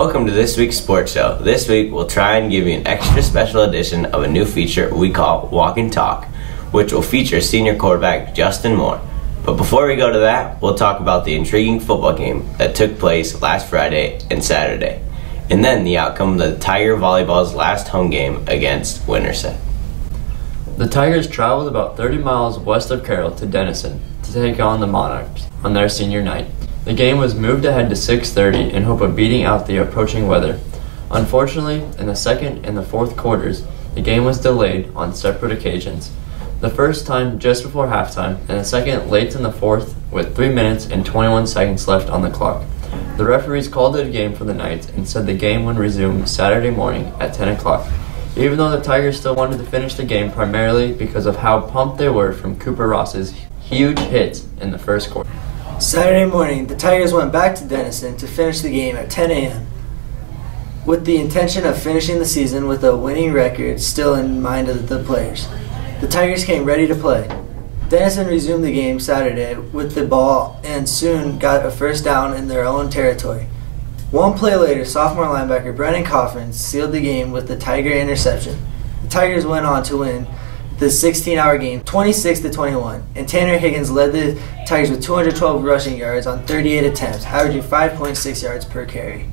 Welcome to this week's sports show. This week we'll try and give you an extra special edition of a new feature we call Walk and Talk, which will feature senior quarterback Justin Moore. But before we go to that, we'll talk about the intriguing football game that took place last Friday and Saturday, and then the outcome of the Tiger Volleyball's last home game against Winterset. The Tigers traveled about 30 miles west of Carroll to Denison to take on the Monarchs on their senior night. The game was moved ahead to 6:30 in hope of beating out the approaching weather. Unfortunately, in the second and the fourth quarters, the game was delayed on separate occasions. The first time just before halftime, and the second late in the fourth with 3 minutes and 21 seconds left on the clock. The referees called it a game for the night and said the game would resume Saturday morning at 10 o'clock. Even though the Tigers still wanted to finish the game primarily because of how pumped they were from Cooper Ross's huge hits in the first quarter. Saturday morning, the Tigers went back to Denison to finish the game at 10 a.m. with the intention of finishing the season with a winning record still in mind of the players. The Tigers came ready to play. Denison resumed the game Saturday with the ball and soon got a first down in their own territory. One play later, sophomore linebacker Brennan Coffin sealed the game with the Tiger interception. The Tigers went on to win the 16-hour game 26-21, and Tanner Higgins led the Tigers with 212 rushing yards on 38 attempts, averaging 5.6 yards per carry.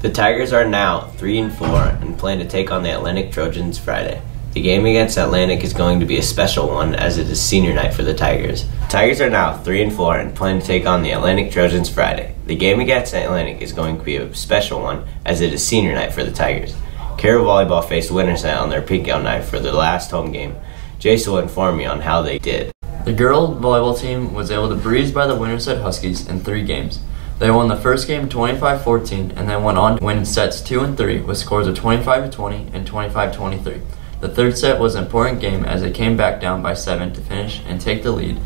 The Tigers are now 3-4 and plan to take on the Atlantic Trojans Friday. The game against Atlantic is going to be a special one as it is senior night for the Tigers. Tigers are now 3-4 and plan to take on the Atlantic Trojans Friday. The game against Atlantic is going to be a special one as it is senior night for the Tigers. Carroll Volleyball faced Winterset on their peak out night for their last home game. Jason will inform me on how they did. The girls volleyball team was able to breeze by the Winterset Huskies in 3 games. They won the first game 25-14 and then went on to win sets 2 and 3 with scores of 25-20 and 25-23. The third set was an important game as they came back down by 7 to finish and take the lead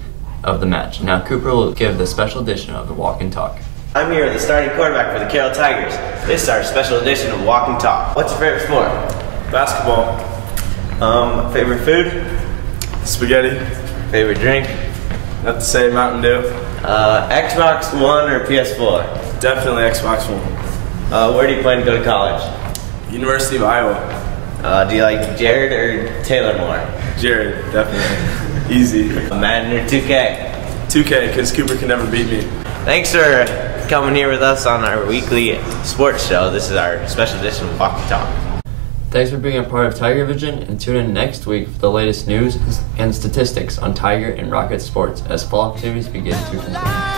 of the match. Now Cooper will give the special edition of the Walk and Talk. I'm here with the starting quarterback for the Carroll Tigers. This is our special edition of Walk and Talk. What's your favorite sport? Basketball. Favorite food? Spaghetti. Favorite drink? Not to say Mountain Dew. Xbox One or PS4? Definitely Xbox One. Where do you plan to go to college? University of Iowa. Do you like Jared or Taylor more? Jared, definitely. Easy. Madden or 2K? 2K, because Cooper can never beat me. Thanks for coming here with us on our weekly sports show. This is our special edition of Walk and Talk. Thanks for being a part of Tiger Vision, and tune in next week for the latest news and statistics on Tiger and Rocket sports as fall activities begin to conclude.